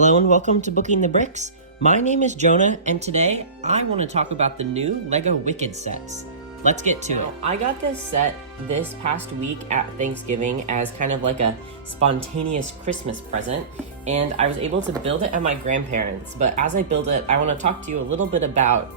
Hello and welcome to Booking the Bricks. My name is Jonah, and today I want to talk about the new LEGO Wicked sets. Let's get to it. I got this set this past week at Thanksgiving as kind of like a spontaneous Christmas present, and I was able to build it at my grandparents'. But as I build it, I want to talk to you a little bit about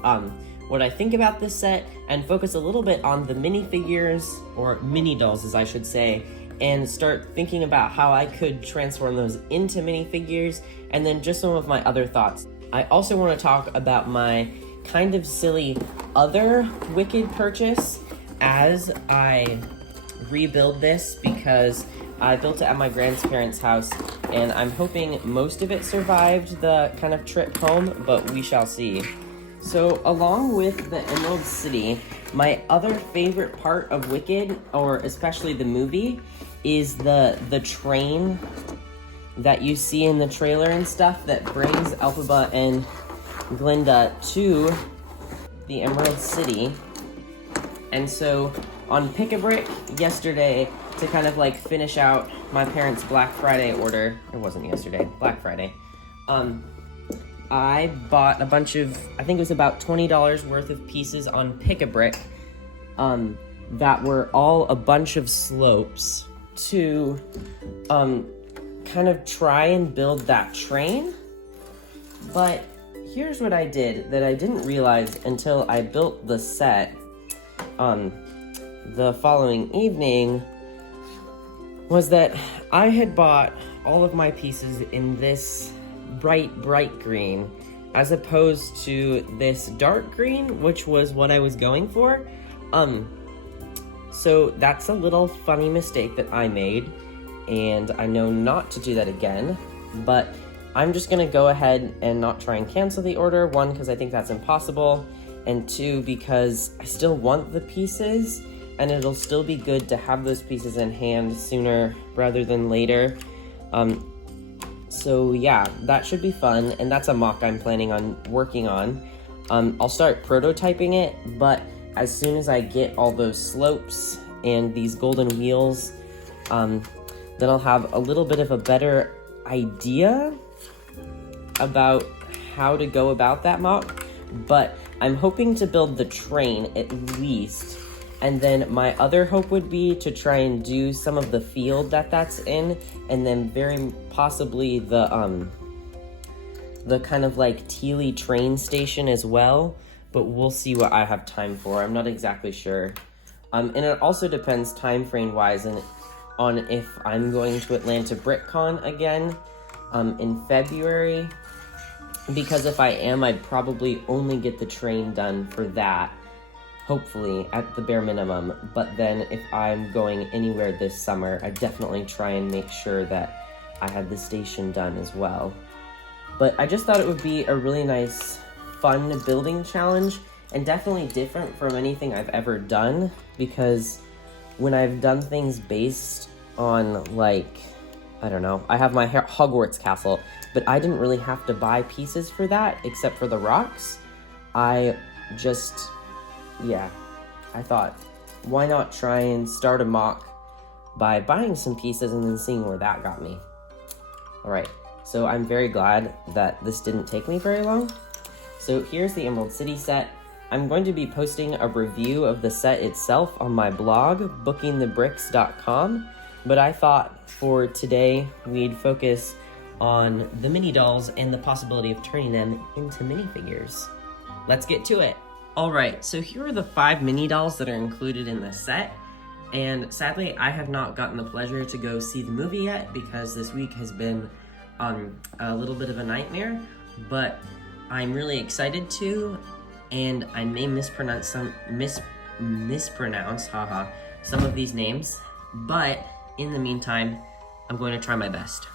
what I think about this set and focus a little bit on the minifigures, or mini dolls as I should say, and start thinking about how I could transform those into minifigures, and then just some of my other thoughts. I also want to talk about my kind of silly other Wicked purchase as I rebuild this, because I built it at my grandparents' house, and I'm hoping most of it survived the kind of trip home, but we shall see. So along with the Emerald City, my other favorite part of Wicked, or especially the movie, is the train that you see in the trailer and stuff that brings Elphaba and Glinda to the Emerald City. And so on Pick-a-Brick yesterday, to kind of like finish out my parents' Black Friday order, it wasn't yesterday, Black Friday, I bought a bunch of, I think it was about $20 worth of pieces on Pick-a-Brick that were all a bunch of slopes to kind of try and build that train. But here's what I did that I didn't realize until I built the set the following evening, was that I had bought all of my pieces in this bright green as opposed to this dark green, which was what I was going for. So that's a little funny mistake that I made, and I know not to do that again, but I'm just gonna go ahead and not try and cancel the order. One, because I think that's impossible, and two, because I still want the pieces, and it'll still be good to have those pieces in hand sooner rather than later. So yeah, that should be fun, and that's a mock I'm planning on working on. I'll start prototyping it, but as soon as I get all those slopes and these golden wheels, then I'll have a little bit of a better idea about how to go about that mock. But I'm hoping to build the train at least, and then my other hope would be to try and do some of the field that's in, and then very possibly the kind of like Teely train station as well. But we'll see what I have time for. I'm not exactly sure. And it also depends time frame wise on if I'm going to Atlanta BrickCon again in February. Because if I am, I'd probably only get the train done for that, hopefully at the bare minimum. But then if I'm going anywhere this summer, I definitely try and make sure that I had the station done as well. But I just thought it would be a really nice, fun building challenge, and definitely different from anything I've ever done, because when I've done things based on, like, I don't know, I have my Hogwarts castle, but I didn't really have to buy pieces for that except for the rocks. I thought, why not try and start a mock by buying some pieces and then seeing where that got me. Alright, so I'm very glad that this didn't take me very long. So here's the Emerald City set. I'm going to be posting a review of the set itself on my blog, bookingthebricks.com, but I thought for today we'd focus on the mini dolls and the possibility of turning them into minifigures. Let's get to it. Alright, so here are the 5 mini dolls that are included in this set, and sadly I have not gotten the pleasure to go see the movie yet because this week has been a little bit of a nightmare, but I'm really excited to, and I may mispronounce some of these names, but in the meantime, I'm going to try my best.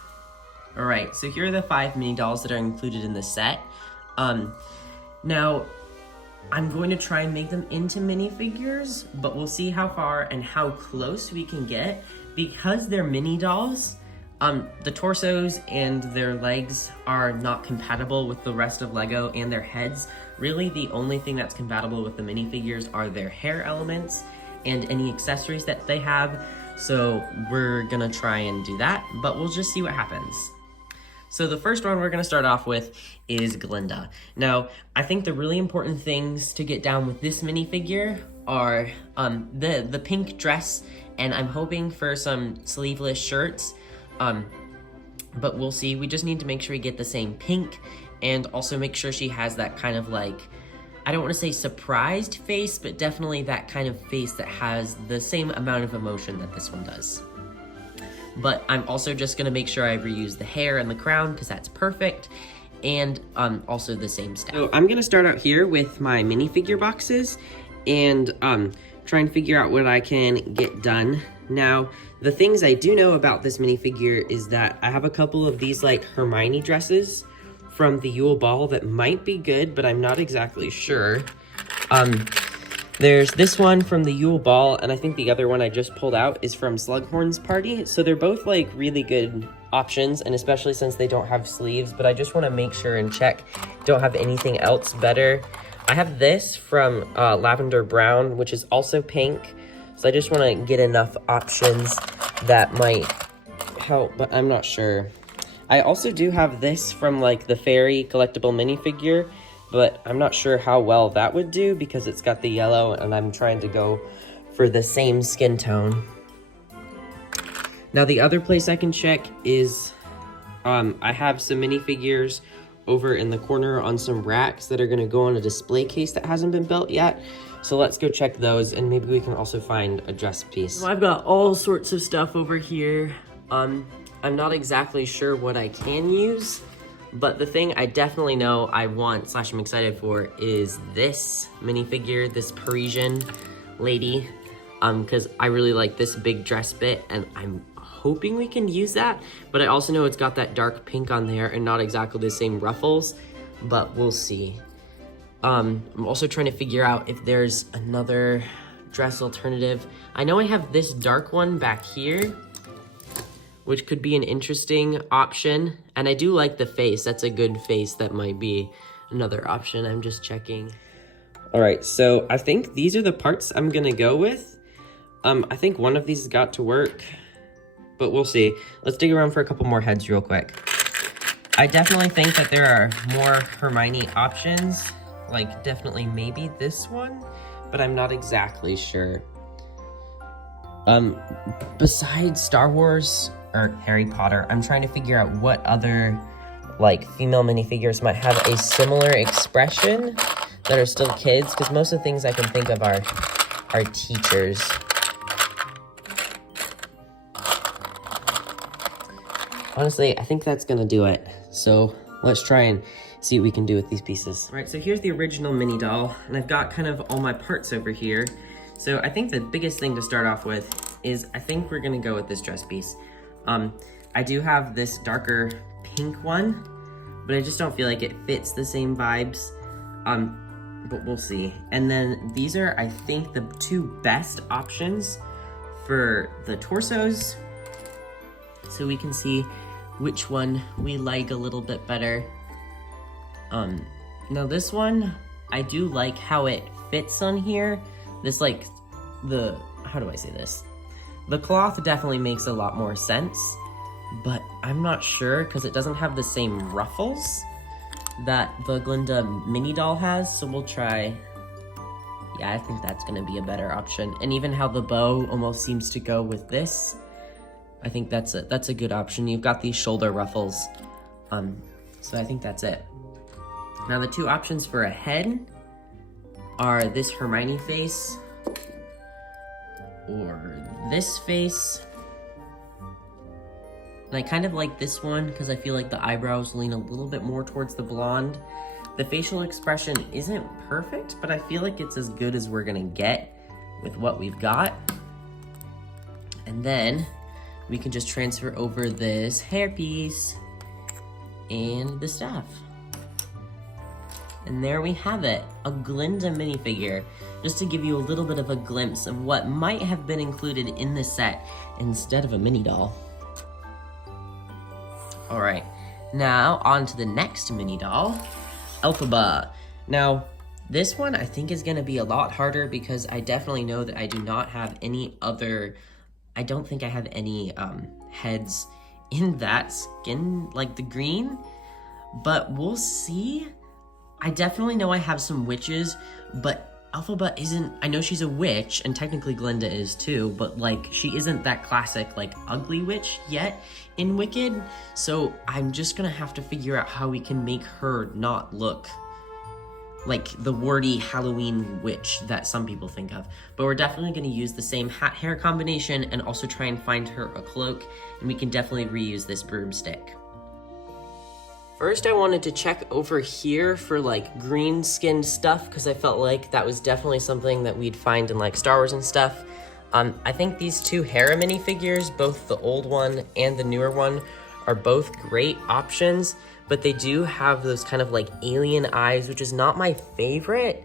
Alright, so here are the 5 mini dolls that are included in the set. Now, I'm going to try and make them into minifigures, but we'll see how far and how close we can get. Because they're mini dolls, the torsos and their legs are not compatible with the rest of LEGO, and their heads. Really, the only thing that's compatible with the minifigures are their hair elements and any accessories that they have. So we're gonna try and do that, but we'll just see what happens. So the first one we're going to start off with is Glinda. Now, I think the really important things to get down with this minifigure are the pink dress, and I'm hoping for some sleeveless shirts, but we'll see. We just need to make sure we get the same pink, and also make sure she has that kind of like, I don't want to say surprised face, but definitely that kind of face that has the same amount of emotion that this one does. But I'm also just gonna make sure I reuse the hair and the crown because that's perfect, and also the same staff. So I'm gonna start out here with my minifigure boxes and try and figure out what I can get done. Now, the things I do know about this minifigure is that I have a couple of these like Hermione dresses from the Yule Ball that might be good, but I'm not exactly sure. There's this one from the Yule Ball, and I think the other one I just pulled out is from Slughorn's Party. So they're both like really good options, and especially since they don't have sleeves, but I just want to make sure and check don't have anything else better. I have this from Lavender Brown, which is also pink. So I just want to get enough options that might help, but I'm not sure. I also do have this from like the Fairy collectible minifigure, but I'm not sure how well that would do because it's got the yellow and I'm trying to go for the same skin tone. Now the other place I can check is I have some minifigures over in the corner on some racks that are going to go on a display case that hasn't been built yet. So let's go check those, and maybe we can also find a dress piece. So I've got all sorts of stuff over here. I'm not exactly sure what I can use, but the thing I definitely know I want / I'm excited for is this minifigure, this Parisian lady, because I really like this big dress bit, and I'm hoping we can use that, but I also know it's got that dark pink on there and not exactly the same ruffles, but we'll see. I'm also trying to figure out if there's another dress alternative. I know I have this dark one back here, which could be an interesting option. And I do like the face. That's a good face. That might be another option. I'm just checking. All right, so I think these are the parts I'm gonna go with. I think one of these got to work, but we'll see. Let's dig around for a couple more heads real quick. I definitely think that there are more Hermione options, like definitely maybe this one, but I'm not exactly sure. Besides Star Wars or Harry Potter, I'm trying to figure out what other like female minifigures might have a similar expression that are still kids, because most of the things I can think of are teachers. Honestly, I think that's gonna do it. So let's try and see what we can do with these pieces. All right, so here's the original mini doll, and I've got kind of all my parts over here. So I think the biggest thing to start off with is I think we're gonna go with this dress piece. I do have this darker pink one, but I just don't feel like it fits the same vibes, but we'll see. And then these are, I think, the two best options for the torsos, so we can see which one we like a little bit better. Now this one, I do like how it fits on here. This like, how do I say this? The cloth definitely makes a lot more sense, but I'm not sure because it doesn't have the same ruffles that the Glinda mini doll has, so we'll try. Yeah, I think that's gonna be a better option. And even how the bow almost seems to go with this, I think that's a good option. You've got these shoulder ruffles, so I think that's it. Now the two options for a head are this Hermione face or this face. And I kind of like this one because I feel like the eyebrows lean a little bit more towards the blonde. The facial expression isn't perfect, but I feel like it's as good as we're gonna get with what we've got. And then we can just transfer over this hairpiece and the staff. And there we have it, a Glinda minifigure, just to give you a little bit of a glimpse of what might have been included in the set instead of a mini doll. All right, now on to the next mini doll, Elphaba. Now, this one I think is gonna be a lot harder because I definitely know that I do not have any other, I don't think I have any heads in that skin, like the green, but we'll see. I definitely know I have some witches, but Elphaba isn't, I know she's a witch, and technically Glinda is too, but like, she isn't that classic, like, ugly witch yet in Wicked, so I'm just gonna have to figure out how we can make her not look like the warty Halloween witch that some people think of. But we're definitely gonna use the same hat hair combination and also try and find her a cloak, and we can definitely reuse this broomstick. First, I wanted to check over here for like green skinned stuff because I felt like that was definitely something that we'd find in like Star Wars and stuff. I think these two Hera minifigures, both the old one and the newer one, are both great options, but they do have those kind of like alien eyes, which is not my favorite,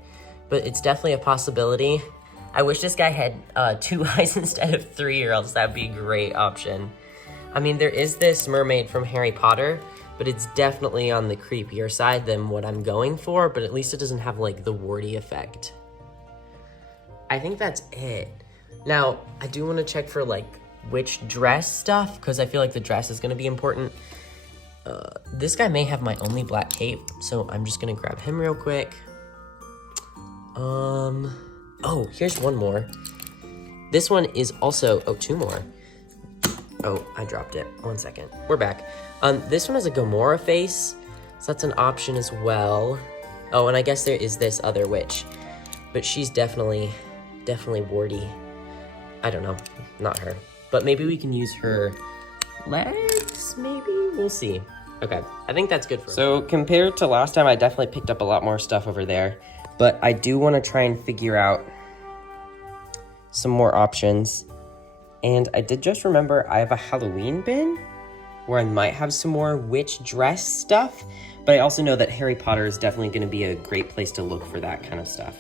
but it's definitely a possibility. I wish this guy had 2 eyes instead of 3, or else that'd be a great option. I mean, there is this mermaid from Harry Potter, but it's definitely on the creepier side than what I'm going for, but at least it doesn't have like the warty effect. I think that's it. Now, I do want to check for like which dress stuff, because I feel like the dress is going to be important. This guy may have my only black cape, so I'm just going to grab him real quick. Oh, here's one more. This one is also, oh, 2 more. Oh, I dropped it. 1 second. We're back. This one has a Gamora face, so that's an option as well. Oh, and I guess there is this other witch, but she's definitely warty. I don't know, not her. But maybe we can use her legs, maybe? We'll see. Okay, I think that's good for So compared to last time, I definitely picked up a lot more stuff over there, but I do want to try and figure out some more options. And I did just remember I have a Halloween bin where I might have some more witch dress stuff, but I also know that Harry Potter is definitely going to be a great place to look for that kind of stuff.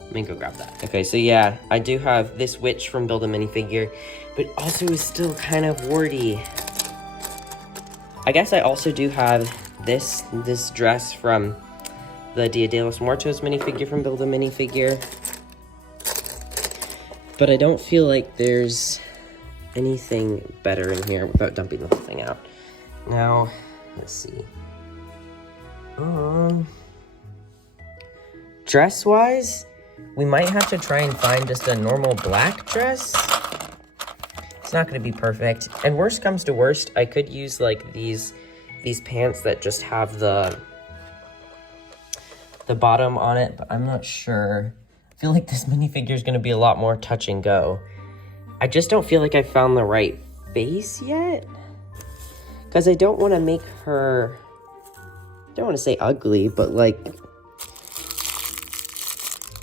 Let me go grab that. Okay, so yeah, I do have this witch from Build a Minifigure, but also is still kind of warty. I guess I also do have this dress from the Dia de los Muertos minifigure from Build a Minifigure, but I don't feel like there's anything better in here without dumping the whole thing out. Now, let's see. Dress-wise, we might have to try and find just a normal black dress. It's not going to be perfect. And worst comes to worst, I could use like these pants that just have the bottom on it, but I'm not sure. I feel like this minifigure is going to be a lot more touch and go. I just don't feel like I found the right face yet. Because I don't want to make her, I don't want to say ugly, but like,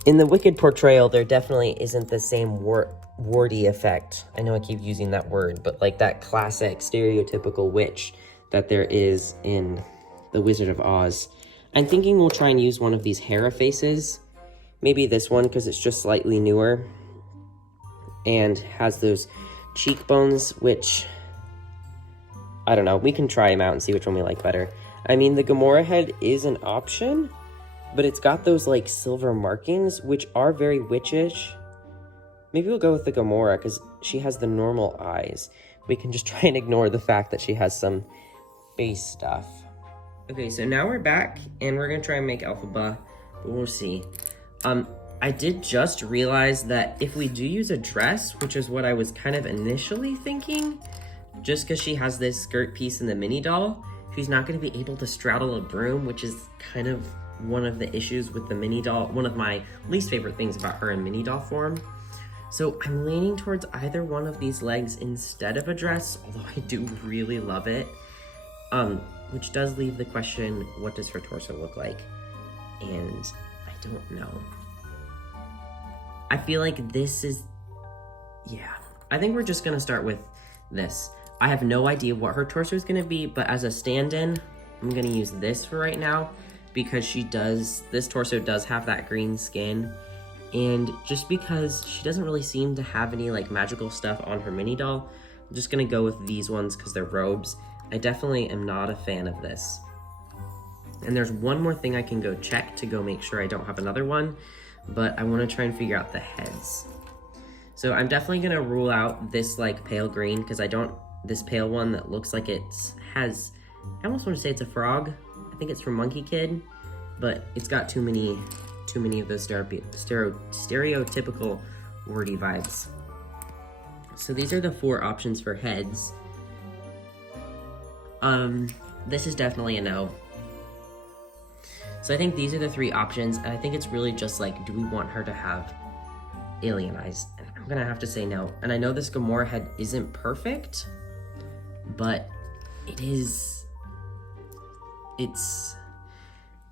in the Wicked portrayal, there definitely isn't the same warty effect. I know I keep using that word, but like that classic stereotypical witch that there is in The Wizard of Oz. I'm thinking we'll try and use one of these Hera faces. Maybe this one, because it's just slightly newer and has those cheekbones, which, I don't know, we can try them out and see which one we like better. I mean, the Gamora head is an option, but it's got those like silver markings, which are very witchish. Maybe we'll go with the Gamora because she has the normal eyes. We can just try and ignore the fact that she has some face stuff. Okay, so now we're back and we're gonna try and make Elphaba, but we'll see. I did just realize that if we do use a dress, which is what I was kind of initially thinking, just because she has this skirt piece in the mini doll, she's not going to be able to straddle a broom, which is kind of one of the issues with the mini doll, one of my least favorite things about her in mini doll form. So I'm leaning towards either one of these legs instead of a dress, although I do really love it. Which does leave the question, what does her torso look like? And I don't know. I feel like this is, yeah. I think we're just gonna start with this. I have no idea what her torso is gonna be, but as a stand-in, I'm gonna use this for right now because this torso does have that green skin. And just because she doesn't really seem to have any like magical stuff on her mini doll, I'm just gonna go with these ones because they're robes. I definitely am not a fan of this. And there's one more thing I can go check to go make sure I don't have another one, but I want to try and figure out the heads. So I'm definitely going to rule out this like pale green because I don't this pale one that looks like I almost want to say it's a frog. I think it's from Monkey Kid, but it's got too many of those stereotypical wordy vibes. So these are the 4 options for heads. This is definitely a no. So I think these are the 3 options, and I think it's really just like, do we want her to have alien eyes? And I'm gonna have to say no. And I know this Gamora head isn't perfect, but it's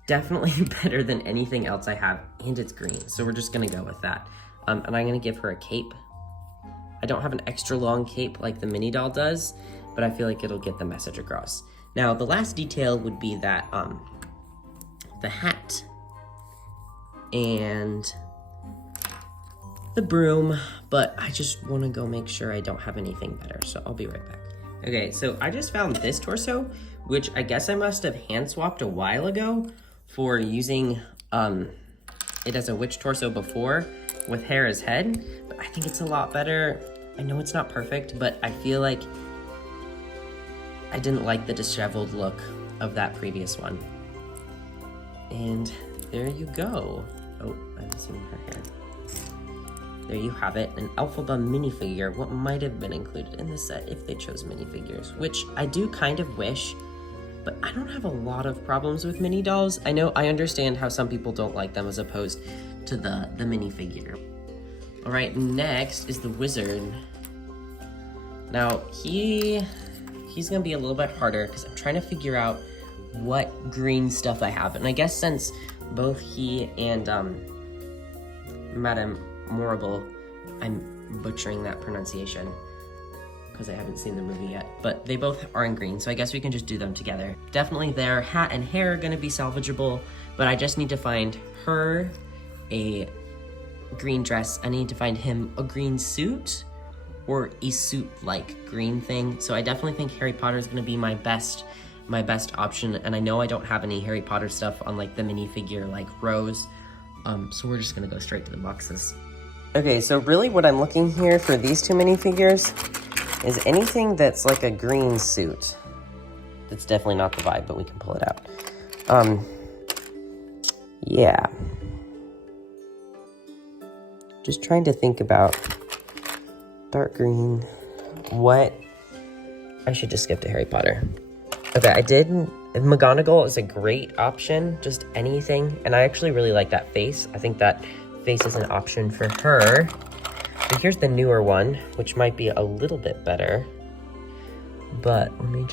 definitely better than anything else I have, and it's green, so we're just gonna go with that. And I'm gonna give her a cape. I don't have an extra long cape like the mini doll does, but I feel like it'll get the message across. Now, the last detail would be that the hat and the broom, but I just want to go make sure I don't have anything better, so I'll be right back. Okay, so I just found this torso, which I guess I must have hand swapped a while ago for using it as a witch torso before with Hera's head, but I think it's a lot better. I know it's not perfect, but I feel like I didn't like the disheveled look of that previous one. And there you go. Oh, I'm seeing her hair. There you have it, an Elphaba minifigure, what might have been included in the set if they chose minifigures, which I do kind of wish, but I don't have a lot of problems with mini dolls. I understand how some people don't like them as opposed to the minifigure. All right, next is the wizard. Now, he's gonna be a little bit harder because I'm trying to figure out what green stuff I have. And I guess since both he and Madame Morrible, I'm butchering that pronunciation because I haven't seen the movie yet, but they both are in green, so I guess we can just do them together. Definitely their hat and hair are gonna be salvageable, but I just need to find her a green dress. I need to find him a green suit or a suit-like green thing. So I definitely think Harry Potter is gonna be my best option, and I know I don't have any Harry Potter stuff on like the minifigure like Rose, so we're just gonna go straight to the boxes. Okay, so really what I'm looking here for these 2 minifigures is anything that's like a green suit. That's definitely not the vibe, but we can pull it out. Yeah. Just trying to think about dark green. What? I should just skip to Harry Potter. Okay, McGonagall is a great option, just anything. And I actually really like that face. I think that face is an option for her. And here's the newer one, which might be a little bit better. But let me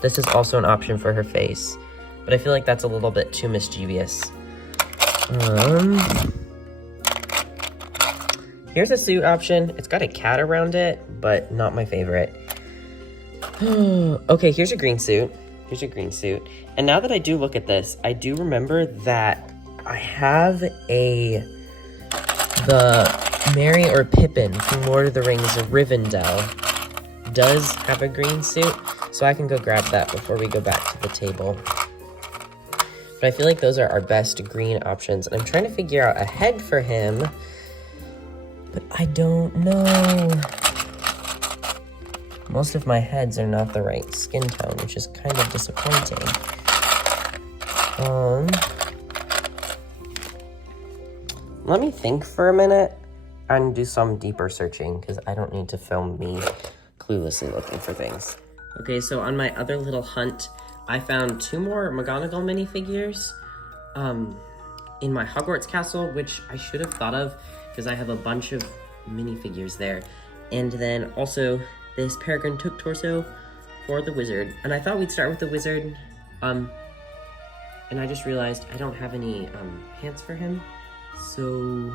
this is also an option for her face. But I feel like that's a little bit too mischievous. Here's a suit option. It's got a cat around it, but not my favorite. Okay, here's a green suit. And now that I do look at this, I do remember that I have the Merry or Pippin from Lord of the Rings, Rivendell, does have a green suit, so I can go grab that before we go back to the table. But I feel like those are our best green options, and I'm trying to figure out a head for him, but I don't know. Most of my heads are not the right skin tone, which is kind of disappointing. Let me think for a minute and do some deeper searching, because I don't need to film me cluelessly looking for things. Okay, so on my other little hunt, I found 2 more McGonagall minifigures in my Hogwarts castle, which I should have thought of because I have a bunch of minifigures there. And then also this Peregrine Took torso for the wizard. And I thought we'd start with the wizard, and I just realized I don't have any pants for him. So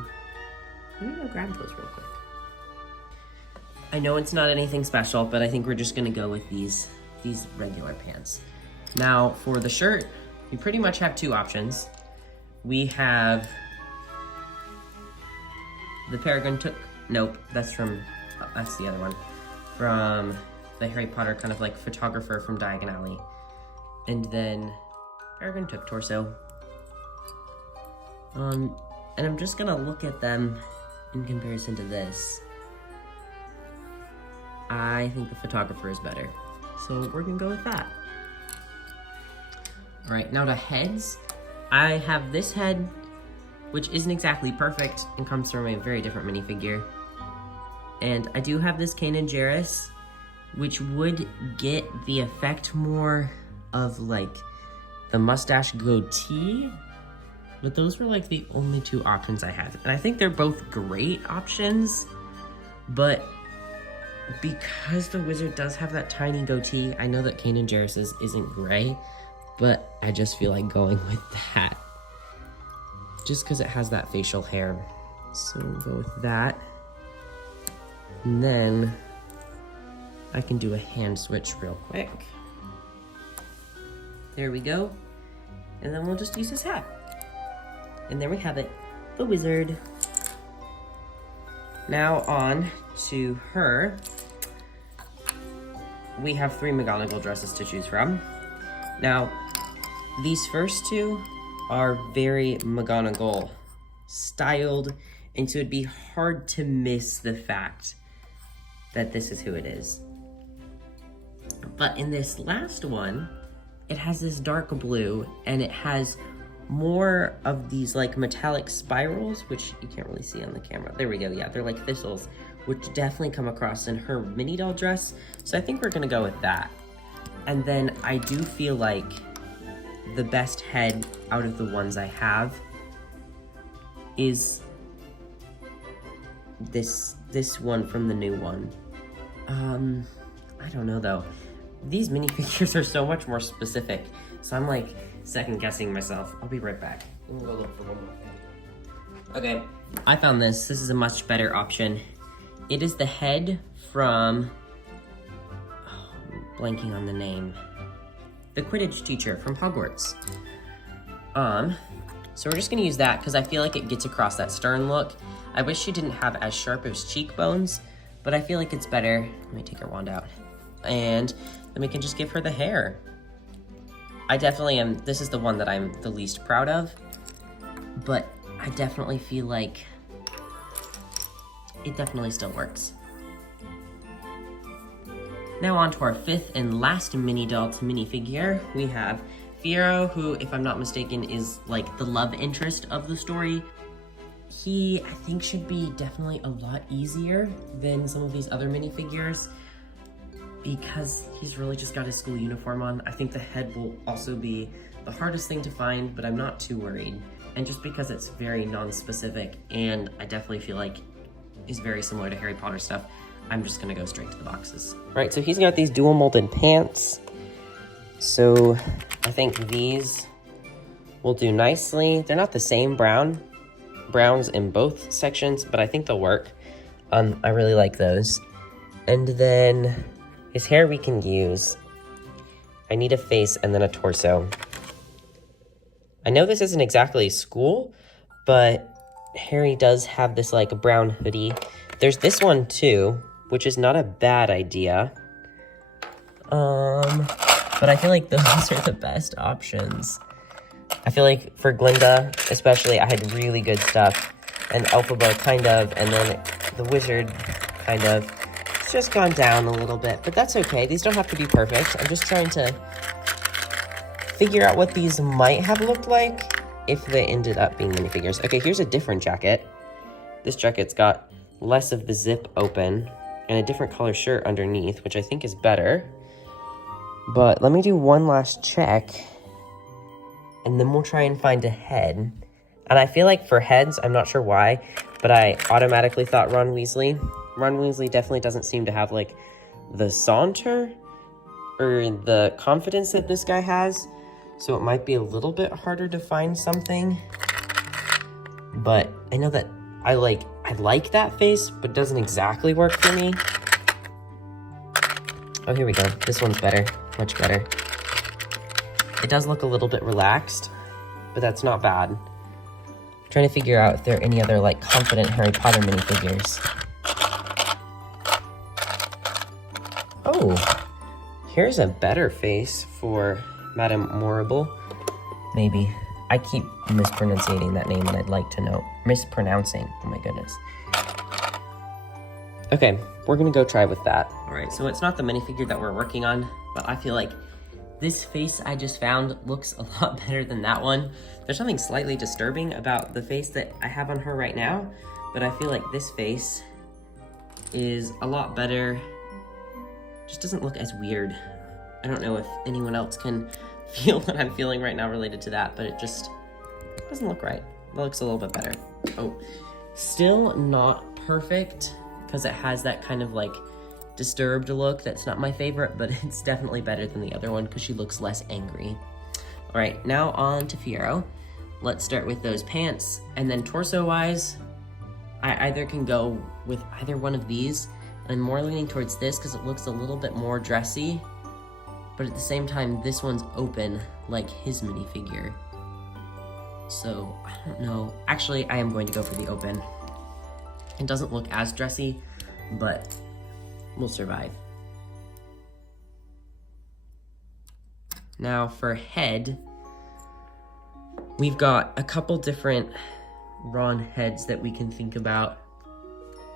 let me go grab those real quick. I know it's not anything special, but I think we're just gonna go with these regular pants. Now for the shirt, we pretty much have 2 options. We have the Peregrine Took, nope, that's the other one. From the Harry Potter kind of like photographer from Diagon Alley. And then Peregrine Took torso. And I'm just gonna look at them in comparison to this. I think the photographer is better. So we're gonna go with that. All right, now to heads. I have this head, which isn't exactly perfect and comes from a very different minifigure. And I do have this Kanan Jarrus, which would get the effect more of like the mustache goatee, but those were like the only two options I had. And I think they're both great options, but because the wizard does have that tiny goatee, I know that Kanan Jarrus's isn't gray, but I just feel like going with that. Just because it has that facial hair. So we'll go with that. And then I can do a hand switch real quick. There we go. And then we'll just use his hat. And there we have it, the wizard. Now on to her. We have 3 McGonagall dresses to choose from. Now, these first two are very McGonagall styled, and so it'd be hard to miss the fact that this is who it is. But in this last one, it has this dark blue, and it has more of these like metallic spirals, which you can't really see on the camera. There we go, yeah, they're like thistles, which definitely come across in her mini doll dress. So I think we're gonna go with that. And then I do feel like the best head out of the ones I have is this one from the new one. I don't know though. These minifigures are so much more specific, so I'm like second guessing myself. I'll be right back. I'm gonna go look for one more thing. Okay, I found this. This is a much better option. It is the head from, oh, I'm blanking on the name. The Quidditch teacher from Hogwarts. So we're just gonna use that because I feel like it gets across that stern look. I wish she didn't have as sharp as cheekbones, but I feel like it's better. Let me take her wand out. And then we can just give her the hair. I definitely am, this is the one that I'm the least proud of, but I definitely feel like it definitely still works. Now on to our 5th and last mini doll to minifigure. We have Fiero, who, if I'm not mistaken, is like the love interest of the story. He, I think, should be definitely a lot easier than some of these other minifigures because he's really just got his school uniform on. I think the head will also be the hardest thing to find, but I'm not too worried. And just because it's very non-specific and I definitely feel like is very similar to Harry Potter stuff, I'm just gonna go straight to the boxes. All right, so he's got these dual molded pants. So I think these will do nicely. They're not the same browns in both sections, but I think they'll work. I really like those. And then his hair we can use. I need a face and then a torso. I know this isn't exactly school, but Harry does have this like brown hoodie. There's this one too, which is not a bad idea. But I feel like those are the best options. I feel like for Glinda, especially, I had really good stuff. And Elphaba kind of, and then the wizard kind of. It's just gone down a little bit, but that's okay. These don't have to be perfect. I'm just trying to figure out what these might have looked like if they ended up being minifigures. Okay, here's a different jacket. This jacket's got less of the zip open and a different color shirt underneath, which I think is better. But let me do one last check, and then we'll try and find a head. And I feel like for heads, I'm not sure why, but I automatically thought Ron Weasley. Ron Weasley definitely doesn't seem to have like the saunter or the confidence that this guy has. So it might be a little bit harder to find something. But I know that I like that face, but it doesn't exactly work for me. Oh, here we go. This one's better, much better. It does look a little bit relaxed, but that's not bad. I'm trying to figure out if there are any other like confident Harry Potter minifigures. Oh, here's a better face for Madame Morrible. Maybe. I keep mispronouncing that name and I'd like to know. Mispronouncing, oh my goodness. Okay, we're gonna go try with that. All right, so it's not the minifigure that we're working on, but I feel like this face I just found looks a lot better than that one. There's something slightly disturbing about the face that I have on her right now, but I feel like this face is a lot better. Just doesn't look as weird. I don't know if anyone else can feel what I'm feeling right now related to that, but it just doesn't look right. It looks a little bit better. Oh, still not perfect because it has that kind of like disturbed look. That's not my favorite, but it's definitely better than the other one because she looks less angry. All right, now on to Fiero. Let's start with those pants, and then torso-wise, I either can go with either one of these. I'm more leaning towards this because it looks a little bit more dressy, but at the same time, this one's open like his minifigure. So, I don't know. Actually, I am going to go for the open. It doesn't look as dressy, but we'll survive. Now for head, we've got a couple different Ron heads that we can think about.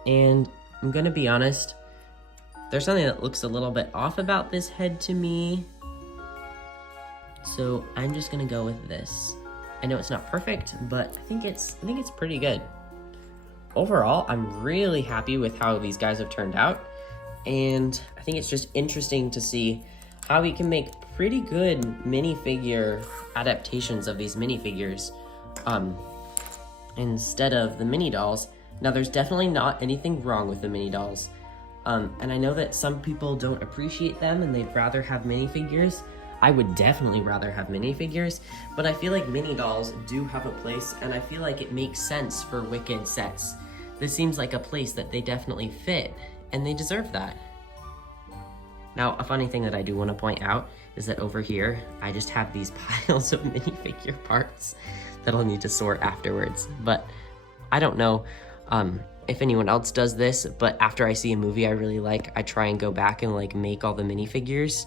And I'm gonna be honest, there's something that looks a little bit off about this head to me. So I'm just gonna go with this. I know it's not perfect, but I think it's pretty good. Overall, I'm really happy with how these guys have turned out. And I think it's just interesting to see how we can make pretty good minifigure adaptations of these minifigures instead of the mini dolls. Now, there's definitely not anything wrong with the mini dolls. And I know that some people don't appreciate them and they'd rather have minifigures. I would definitely rather have minifigures, but I feel like mini dolls do have a place, and I feel like it makes sense for Wicked sets. This seems like a place that they definitely fit, and they deserve that. Now, a funny thing that I do want to point out is that over here, I just have these piles of minifigure parts that I'll need to sort afterwards. But I don't know if anyone else does this, but after I see a movie I really like, I try and go back and like make all the minifigures.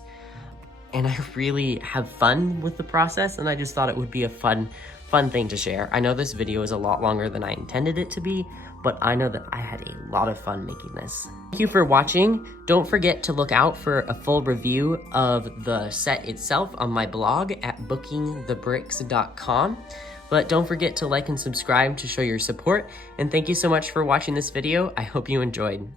And I really have fun with the process, and I just thought it would be a fun thing to share. I know this video is a lot longer than I intended it to be, but I know that I had a lot of fun making this. Thank you for watching. Don't forget to look out for a full review of the set itself on my blog at bookingthebricks.com. But don't forget to like and subscribe to show your support. And thank you so much for watching this video. I hope you enjoyed.